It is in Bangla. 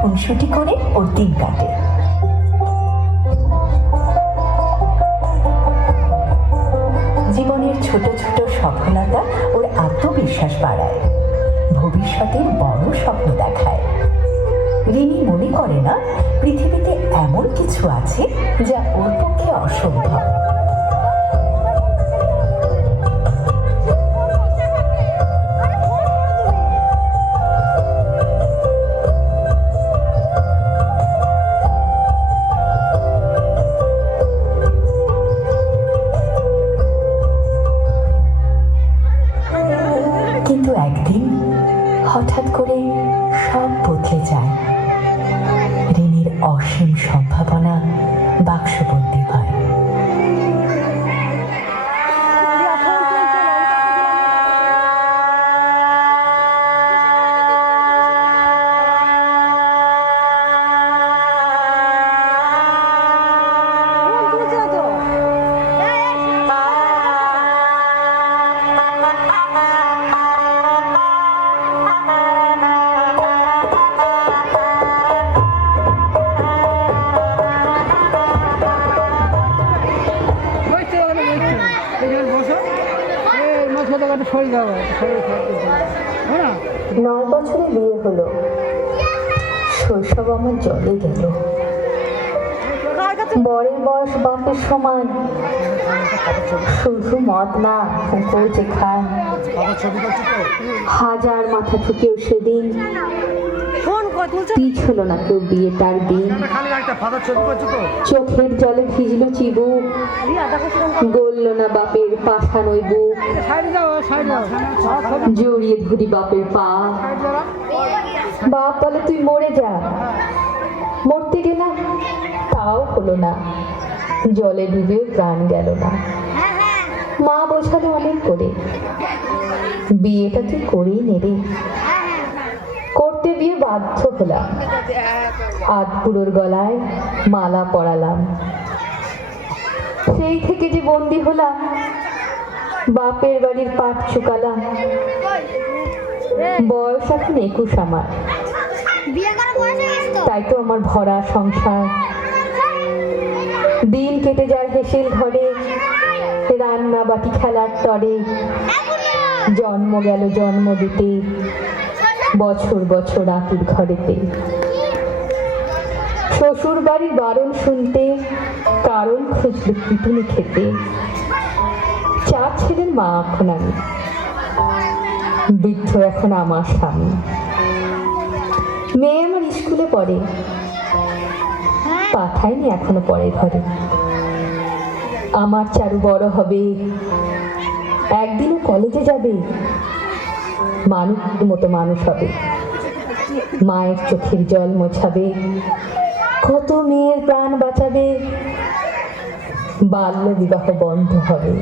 খুনসুটি করে ওর দিন কাটে। জীবনের ছোট ছোট সফলতা ওর আত্মবিশ্বাস বাড়ায়, ভবিষ্যতের বড় স্বপ্ন দেখায়। রিনি মনে করে না পৃথিবীতে এমন কিছু আছে যা ওর পক্ষে অসম্ভব। কিন্তু একদিন হঠাৎ করে সব বদলে যায়। রিনির অসীম সম্ভাবনা বাক্সবন্দী হয়। নয় বছরে বিয়ে হলো, শৈশব আমার জলে গেল। বরের বয়স বাপের সমান, শুধু মদ না যে খান। হাজার মাথা থেকেও সেদিন পিছ হলো না কেউ বিয়েটার দিন। চোখের জলে ভিজল চিবুক, গলল না বাপের পাশান ওই বুক। জড়িয়ে ধরি বাপের পা, বাপ বলে তুই মরে যা। মরতে গেলাম তাও হলো না, জলে ডুবে প্রাণ গেল না। মা বোঝালো অনেক করে, বিয়েটা তুই করেই নেবে। করতে বিয়ে বাধ্য হলাম, আধপুরোর গলায় মালা পরালাম। সেই থেকে যে বন্দি হলাম, বাপের বাড়ির পাট চুকালাম। বয়স এখন 21 আমার, তাই তো আমার ভরা সংসার। দিন কেটে যায় হেসেল ঘরে, রান্না বাটি খেলার তরে। জন্ম গেল জন্ম দিতে, বছর বছর আতুর ঘরেতে। শ্বশুর বাড়ির বারণ শুনতে, কারণ খুঁজল পিটুনি খেতে। 4 ছেলের মা এখন আমি, বৃদ্ধ এখন আমার স্বামী। মেয়ে আমার স্কুলে পড়ে, পাঠায়নি এখনো পরে ঘরে। আমার চারু বড় হবে, একদিনও কলেজে যাবে, মানুষের মতো মানুষ হবে। মায়ের চোখের জল মোছাবে, কত মেয়ের প্রাণ বাঁচাবে। বাল্য বিবাহ বন্ধ হবে।